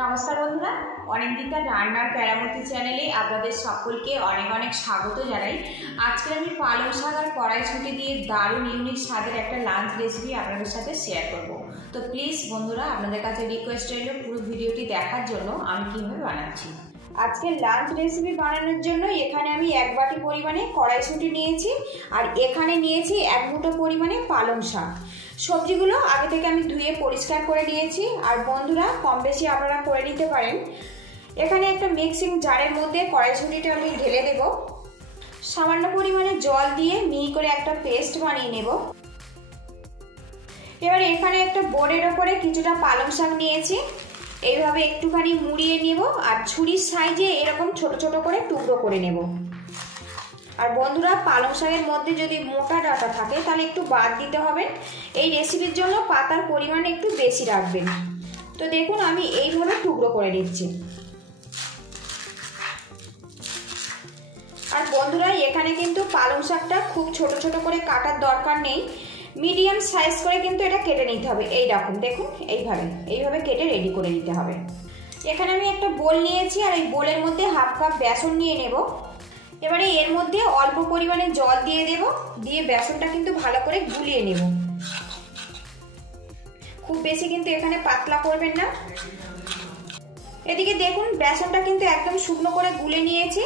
নমস্কার বন্ধুরা, অনিন্দিতা রান্নার কেরামতি চ্যানেলে আপনাদের সকলকে অনেক অনেক স্বাগত জানাই। আজকে আমি পালং শাক আর কড়াইশুঁটি দিয়ে দারুণ ইউনিক স্বাদের একটা লাঞ্চ রেসিপি আপনাদের সাথে শেয়ার করব। তো প্লিজ বন্ধুরা, আপনাদের কাছে রিকোয়েস্ট রইল পুরো ভিডিওটি দেখার জন্য আমি কীভাবে বানাচ্ছি। আজকে লাঞ্চ রেসিপি বানানোর জন্য এখানে আমি 1 বাটি পরিমাণে কড়াইশুঁটি নিয়েছি আর এখানে নিয়েছি 1 মুঠো পরিমাণে পালং শাক। সবজিগুলো আগে থেকে আমি ধুয়ে পরিষ্কার করে নিয়েছি আর বন্ধুরা কম বেশি আপনারা করে নিতে পারেন। এখানে একটা মিক্সিং জারের মধ্যে কড়াইশুঁটিটা আমি ঢেলে দেব। সামান্য পরিমাণে জল দিয়ে মিহি করে একটা পেস্ট বানিয়ে নেব। এবার এখানে একটা বোর্ডের ওপরে কিছুটা পালং শাক নিয়েছি, এইভাবে একটুখানি মুড়িয়ে নেব আর ছুরির সাইজে এরকম ছোট ছোট করে টুকরো করে নেব। আর বন্ধুরা, পালং শাকের মধ্যে যদি মোটা ডাঁটা থাকে তাহলে একটু বাদ দিতে হবে। এই রেসিপির জন্য পাতার পরিমাণ একটু বেশি রাখবেন। তো দেখুন আমি এইভাবে টুকরো করে নিচ্ছি। আর বন্ধুরা, এখানে কিন্তু পালং শাকটা খুব ছোট ছোট করে কাটার দরকার নেই, মিডিয়াম সাইজ করে কিন্তু এটা কেটে নিতে হবে। এই রকম দেখুন, এইভাবে কেটে রেডি করে নিতে হবে। এখানে আমি একটা বোল নিয়েছি আর এই বোলের মধ্যে 1/2 কাপ বেসন নিয়ে নেব। এবারে এর মধ্যে অল্প পরিমাণে জল দিয়ে দেব, দিয়ে বেসনটা কিন্তু ভালো করে গুলিয়ে নেব। খুব বেশি কিন্তু এখানে পাতলা করবেন না। এদিকে দেখুন বেসনটা কিন্তু একদম শুকনো করে গুলে নিয়েছি।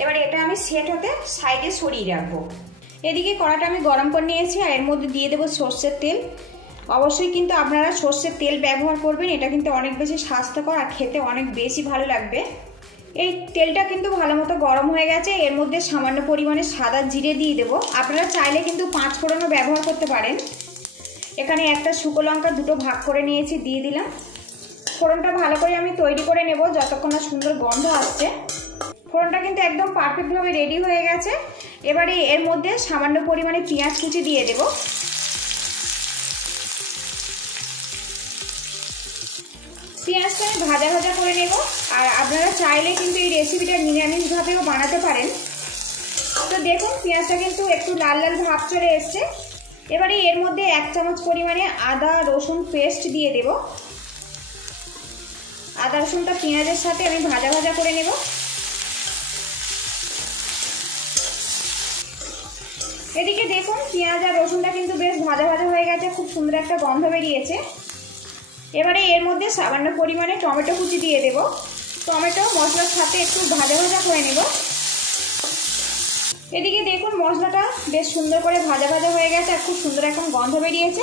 এবারে এটা আমি সেট হতে সাইডে সরিয়ে রাখবো। এদিকে কড়াটা আমি গরম করে নিয়েছি আর এর মধ্যে দিয়ে দেবো সর্ষের তেল। অবশ্যই কিন্তু আপনারা সর্ষের তেল ব্যবহার করবেন, এটা কিন্তু অনেক বেশি স্বাস্থ্যকর আর খেতে অনেক বেশি ভালো লাগবে। এই তেলটা কিন্তু ভালো মতো গরম হয়ে গেছে। এর মধ্যে সামান্য পরিমাণে সাদা জিরে দিয়ে দেবো। আপনারা চাইলে কিন্তু 5 ফোড়নও ব্যবহার করতে পারেন। এখানে একটা শুকনো লঙ্কা 2টো ভাগ করে নিয়েছি, দিয়ে দিলাম। ফোড়নটা ভালো করে আমি তৈরি করে নেব যতক্ষণ না সুন্দর গন্ধ আসছে। ফোড়নটা কিন্তু একদম পারফেক্টভাবে রেডি হয়ে গেছে। এবারে এর মধ্যে সামান্য পরিমাণে পেঁয়াজ কুচি দিয়ে দেব। পেঁয়াজটা আমি ভাজা ভাজা করে নেব। আর আপনারা চাইলে কিন্তু এই রেসিপিটা নিরামিষভাবেও বানাতে পারেন। তো দেখুন পেঁয়াজটা কিন্তু একটু লাল লাল ভাব চলে এসছে। এবারে এর মধ্যে 1 চামচ পরিমাণে আদা রসুন পেস্ট দিয়ে দেব। আদা রসুনটা পেঁয়াজের সাথে আমি ভাজা ভাজা করে নেব। এদিকে দেখুন পেঁয়াজ আর রসুনটা কিন্তু বেশ ভাজা ভাজা হয়ে গেছে, খুব সুন্দর একটা গন্ধ বেরিয়েছে। এবারে এর মধ্যে সামান্য পরিমাণে টমেটো কুচি দিয়ে দেব। টমেটো মশলার সাথে একটু ভাজা ভাজা করে নেব। এদিকে দেখুন মশলাটা বেশ সুন্দর করে ভাজা ভাজা হয়ে গেছে আর খুব সুন্দর এখন গন্ধ বেরিয়েছে।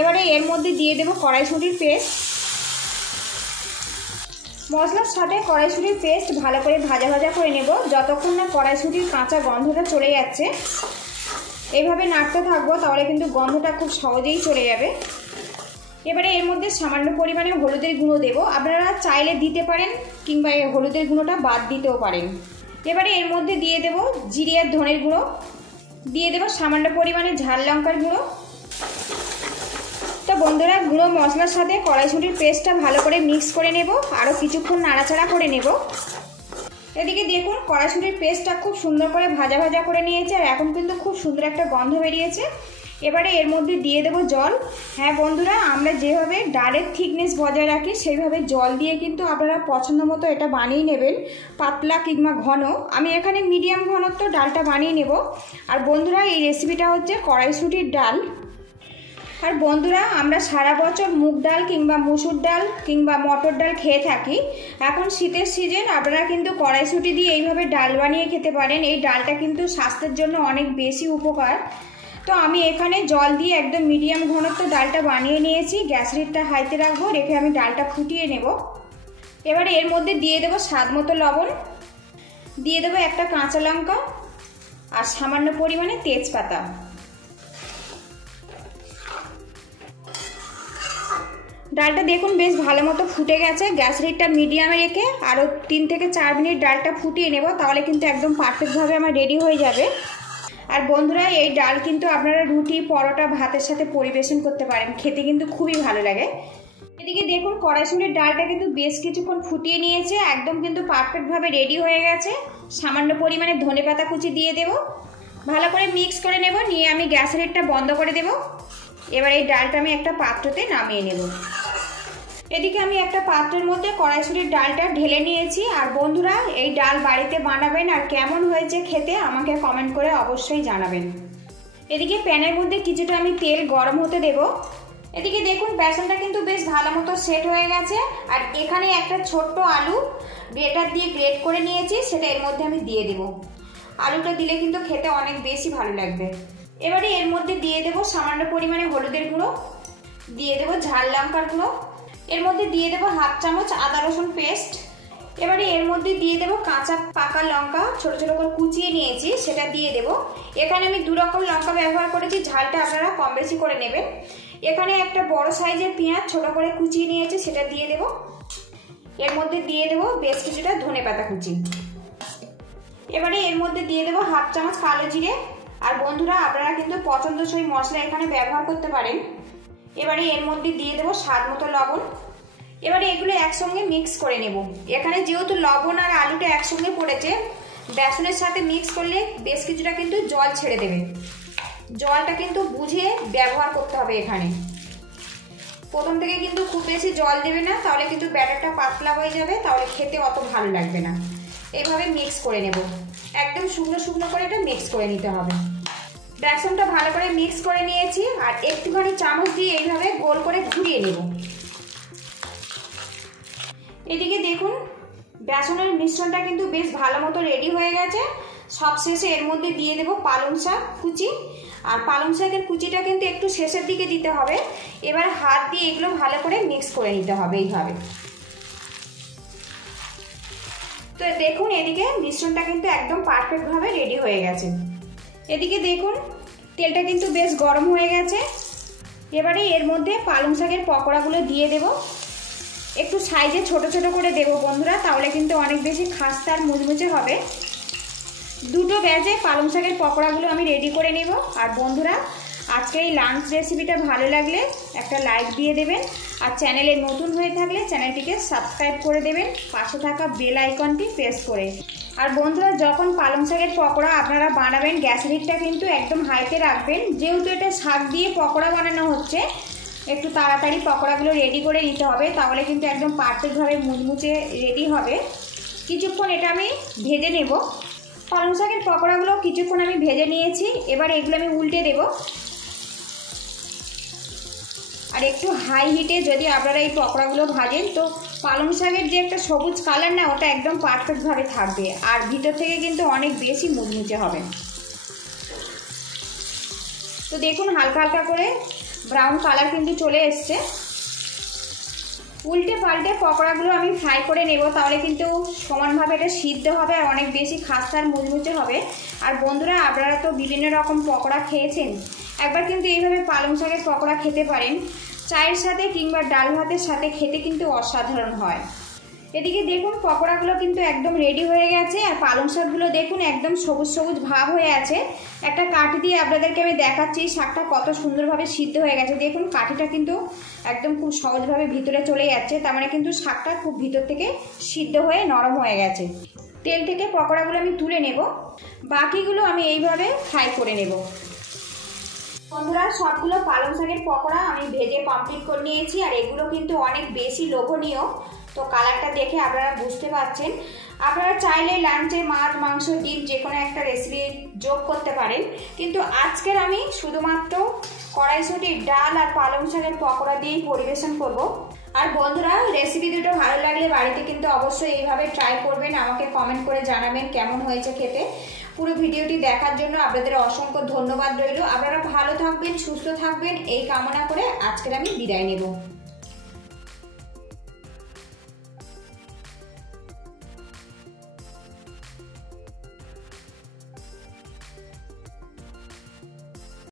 এবারে এর মধ্যে দিয়ে দেব কড়াইশুঁটির পেস্ট। মশলার সাথে কড়াইশুঁটির পেস্ট ভালো করে ভাজা ভাজা করে নেব যতক্ষণ না কড়াইশুঁটির কাঁচা গন্ধটা চলে যাচ্ছে। এইভাবে নাড়তে থাকবো, তাহলে কিন্তু গন্ধটা খুব সহজেই চলে যাবে। এবারে এর মধ্যে সামান্য পরিমাণে হলুদের গুঁড়ো দেব। আপনারা চাইলে দিতে পারেন কিংবা এই হলুদের গুঁড়োটা বাদ দিতেও পারেন। এবারে এর মধ্যে দিয়ে দেব জিরে আর ধনের গুঁড়ো, দিয়ে দেব সামান্য পরিমাণে ঝাল লঙ্কার গুঁড়ো। তো বন্ধুরা, গুঁড়ো মশলার সাথে কড়াইশুঁটির পেস্টটা ভালো করে মিক্স করে নেব, আরও কিছুক্ষণ নাড়াচাড়া করে নেব। এদিকে দেখুন কড়াইশুঁটির পেস্টটা খুব সুন্দর করে ভাজা ভাজা করে নিয়েছে আর এখন কিন্তু খুব সুন্দর একটা গন্ধ বেরিয়েছে। এবারে এর মধ্যে দিয়ে দেব জল। হ্যাঁ বন্ধুরা, আমরা যেভাবে ডালের থিকনেস বজায় রাখি সেইভাবে জল দিয়ে কিন্তু আপনারা পছন্দ মতো এটা বানিয়ে নেবেন, পাতলা কিংবা ঘন। আমি এখানে মিডিয়াম ঘনত্ব ডালটা বানিয়ে নেব। আর বন্ধুরা, এই রেসিপিটা হচ্ছে কড়াইশুঁটির ডাল। আর বন্ধুরা, আমরা সারা বছর মুগ ডাল কিংবা মুসুর ডাল কিংবা মটর ডাল খেয়ে থাকি। এখন শীতের সিজন, আপনারা কিন্তু কড়াইশুঁটি দিয়ে এইভাবে ডাল বানিয়ে খেতে পারেন। এই ডালটা কিন্তু স্বাস্থ্যের জন্য অনেক বেশি উপকার। তো আমি এখানে জল দিয়ে একদম মিডিয়াম ঘনত্ব ডালটা বানিয়ে নিয়েছি। গ্যাস হিটটা হাইতে রাখবো, রেখে আমি ডালটা ফুটিয়ে নেব। এবারে এর মধ্যে দিয়ে দেবো স্বাদ মতো লবণ, দিয়ে দেবো একটা কাঁচা লঙ্কা আর সামান্য পরিমাণে তেজপাতা। ডালটা দেখুন বেশ ভালো মতো ফুটে গেছে। গ্যাস হিটটা মিডিয়ামে রেখে আরও 3 থেকে 4 মিনিট ডালটা ফুটিয়ে নেব, তাহলে কিন্তু একদম পারফেক্টভাবে আমার রেডি হয়ে যাবে। আর বন্ধুরা, এই ডাল কিন্তু আপনারা রুটি পরোটা ভাতের সাথে পরিবেশন করতে পারেন, খেতে কিন্তু খুবই ভালো লাগে। এদিকে দেখুন কড়াইশুঁটির ডালটা কিন্তু বেশ কিছুক্ষণ ফুটিয়ে নিয়েছে, একদম কিন্তু পারফেক্টভাবে রেডি হয়ে গেছে। সামান্য পরিমাণে ধনেপাতা কুচি দিয়ে দেব, ভালো করে মিক্স করে নেব, নিয়ে আমি গ্যাসের হিটটা বন্ধ করে দেব। এবার এই ডালটা আমি একটা পাত্রতে নামিয়ে নেব। এদিকে আমি একটা পাত্রের মধ্যে কড়াইশুঁটির ডালটা ঢেলে নিয়েছি। আর বন্ধুরা, এই ডাল বাড়িতে বানাবেন আর কেমন হয়েছে খেতে আমাকে কমেন্ট করে অবশ্যই জানাবেন। এদিকে প্যানের মধ্যে কিছুটা আমি তেল গরম হতে দেব। এদিকে দেখুন বেসনটা কিন্তু বেশ ভালো মতো সেট হয়ে গেছে। আর এখানে একটা ছোট্ট আলু গ্রেটার দিয়ে গ্রেট করে নিয়েছি, সেটা এর মধ্যে আমি দিয়ে দেব। আলুটা দিলে কিন্তু খেতে অনেক বেশি ভালো লাগবে। এবারে এর মধ্যে দিয়ে দেব সামান্য পরিমাণে হলুদের গুঁড়ো, দিয়ে দেব ঝাল লঙ্কার গুঁড়ো, এর মধ্যে দিয়ে দেব হাফ চামচ আদা রসুন পেস্ট। এবারে এর মধ্যে দিয়ে দেব কাঁচা পাকা লঙ্কা ছোট ছোট করে কুচিয়ে নিয়েছি, সেটা দিয়ে দেব। এখানে আমি 2 রকম লঙ্কা ব্যবহার করেছি, ঝালটা আপনারা কম বেশি করে নেবেন। এখানে একটা বড় সাইজের পেঁয়াজ ছোট করে কুচিয়ে নিয়েছি, সেটা দিয়ে দেব। এর মধ্যে দিয়ে দেব বেশ কিছুটা ধনেপাতা কুচি। এবারে এর মধ্যে দিয়ে দেব হাফ চামচ কালো জিরে। আর বন্ধুরা, আপনারা কিন্তু পছন্দসই মশলা এখানে ব্যবহার করতে পারেন। এবারে এর মধ্যে দিয়ে দেব স্বাদ মতো লবণ। এবারে এগুলো একসঙ্গে মিক্স করে নেব। এখানে যেহেতু লবণ আর আলুটা একসঙ্গে পড়েছে, বেসনের সাথে মিক্স করলে বেশ কিছুটা কিন্তু জল ছেড়ে দেবে। জলটা কিন্তু বুঝে ব্যবহার করতে হবে। এখানে প্রথম থেকে কিন্তু খুব বেশি জল দেবে না, তাহলে কিন্তু ব্যাটারটা পাতলা হয়ে যাবে, তাহলে খেতে অত ভালো লাগবে না। এইভাবে মিক্স করে নেব, একদম শুকনো শুকনো করে এটা মিক্স করে নিতে হবে। বেসনটা ভালো করে মিক্স করে নিয়েছি। আর একটুখানি চামচ দিয়ে এইভাবে গোল করে ঘুরিয়ে নেব। এদিকে দেখুন বেসনের মিশ্রণটা কিন্তু বেশ ভালো মতো রেডি হয়ে গেছে। সবশেষে এর মধ্যে দিয়ে দেব পালং শাক কুচি। আর পালং শাকের কুচিটা কিন্তু একটু শেষের দিকে দিতে হবে। এবার হাত দিয়ে এগুলো ভালো করে মিক্স করে নিতে হবে এইভাবে। তো দেখুন এদিকে মিশ্রণটা কিন্তু একদম পারফেক্টভাবে রেডি হয়ে গেছে। এদিকে দেখুন তেলটা কিন্তু বেশ গরম হয়ে গেছে। এবারে এর মধ্যে পালং শাকের পকোড়াগুলো দিয়ে দেব। একটু সাইজে ছোট ছোট করে দেব বন্ধুরা, তাহলে কিন্তু অনেক বেশি খাস্তা আর মুচমুচে হবে। 2টো ব্যাচে পালং শাকের পকোড়াগুলো আমি রেডি করে নেব। আর বন্ধুরা, আজকে এই লাঞ্চ রেসিপিটা ভালো লাগলে একটা লাইক দিয়ে দেবেন। আর চ্যানেলে নতুন হয়ে থাকলে চ্যানেলটিকে সাবস্ক্রাইব করে দেবেন, পাশে থাকা বেল আইকনটি প্রেস করে। আর বন্ধুরা, যখন পালং শাকের পকোড়া আপনারা বানাবেন, গ্যাসের হিটটা কিন্তু একদম হাইতে রাখবেন। যেহেতু এটা শাক দিয়ে পকোড়া বানানো হচ্ছে, একটু তাড়াতাড়ি পকোড়াগুলো রেডি করে নিতে হবে, তাহলে কিন্তু একদম পারফেক্টভাবে মুচমুচে রেডি হবে। কিছুক্ষণ এটা আমি ভেজে নেব। পালং শাকের পকোড়াগুলো কিছুক্ষণ আমি ভেজে নিয়েছি। এবার এগুলো আমি উল্টে দেব। আর একটু হাই হিটে যদি আপনারা এই পকোড়াগুলো ভাজেন, তো পালং শাকের যে একটা সবুজ কালার না, ওটা একদম পারফেক্টভাবে থাকবে। আর ভিতর থেকে কিন্তু অনেক বেশি মুচমুচে হবে। তো দেখুন হালকা হালকা করে ব্রাউন কালার কিন্তু চলে এসছে। উল্টে পাল্টে পকোড়াগুলো আমি ফ্রাই করে নেব, তাহলে কিন্তু সমানভাবে এটা সিদ্ধ হবে আর অনেক বেশি খাস্তা আর মুচমুচে হবে। আর বন্ধুরা, আপনারা তো বিভিন্ন রকম পকোড়া খেয়েছেন, একবার কিন্তু এইভাবে পালং শাকের পকোড়া খেতে পারেন। চায়ের সাথে কিংবা ডাল ভাতের সাথে খেতে কিন্তু অসাধারণ হয়। এদিকে দেখুন পকোড়াগুলো কিন্তু একদম রেডি হয়ে গেছে। আর পালং শাকগুলো দেখুন একদম সবুজ সবুজ ভাব হয়ে আছে। একটা কাঠি দিয়ে আপনাদেরকে আমি দেখাচ্ছি শাকটা কত সুন্দরভাবে সিদ্ধ হয়ে গেছে। দেখুন কাঠিটা কিন্তু একদম খুব সহজভাবে ভিতরে চলে যাচ্ছে, তার মানে কিন্তু শাকটা খুব ভিতর থেকে সিদ্ধ হয়ে নরম হয়ে গেছে। তেল থেকে পকোড়াগুলো আমি তুলে নেব, বাকিগুলো আমি এইভাবে ফ্রাই করে নেব। বন্ধুরা, সবগুলো পালং শাকের পকোড়া আমি ভেজে কমপ্লিট করে নিয়েছি। আর এগুলো কিন্তু অনেক বেশি লোভনীয়। তো কালারটা দেখে আপনারা বুঝতে পারছেন। আপনারা চাইলে লাঞ্চে মাছ মাংস ডিম যে কোনো একটা রেসিপি যোগ করতে পারেন, কিন্তু আজকের আমি শুধুমাত্র কড়াইশুঁটির ডাল আর পালং শাকের পকোড়া দিয়েই পরিবেশন করব। আর বন্ধুরা, রেসিপি দুটো ভালো লাগলে বাড়িতে কিন্তু অবশ্যই এইভাবে ট্রাই করবেন। আমাকে কমেন্ট করে জানাবেন কেমন হয়েছে খেতে। পুরো ভিডিওটি দেখার জন্য আপনাদের অসংখ্য ধন্যবাদ রইল। আপনারা ভালো থাকবেন, সুস্থ থাকবেন এই কামনা করে আজকের আমি বিদায় নেব।